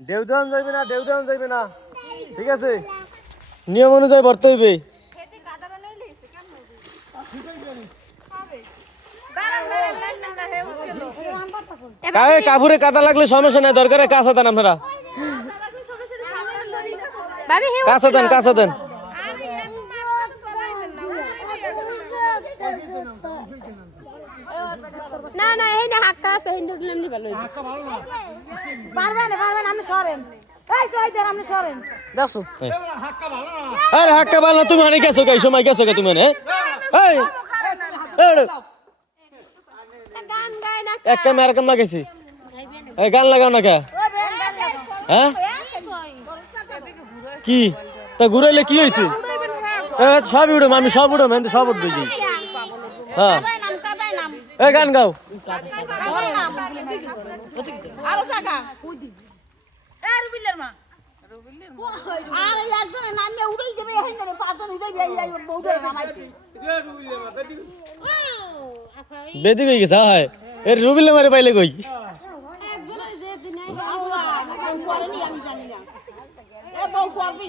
দেউদান যাইবে না ঠিক আছে নিয়ম অনুযায়ী ভরতে হইবে কাপুরে কাদা লাগলে সমস্যা নাই দরকারে কাঁচা দেন আপনারা কাঁচা দেন না না এই না হাক্কা আছে হিন্দু নিলে ভালো হইবে হাক্কা ভালো না পারবেন আপনি সরেন এই সইতেন আপনি সরেন দেখো হাক্কা ভালো না আরে হাক্কা ভালো না তুমি অনেক গেছো এই সময় গেছো তুমি না এই গান গায় না এক কাম আর কাম না গেছি এই গান লাগাও না কে হ্যাঁ কি তা ঘুরাইলে কি হইছে সব উড়ো আমি সব উড়ো আমি সব উঠবে জি হ্যাঁ এই গান গাও আরো টাকা এ রুবিলের মা আরে একজন নামে উড়াই দেবে এই না পাঁচজন উড়াই দেই এই বউটা নামাইছে এ রুবিলের মা বেদি কই গেছে হয় এ রুবিলে মারে পাইলে কই একজন যে দিন আল্লাহ করেনি আমি জানি না এ বউ করবি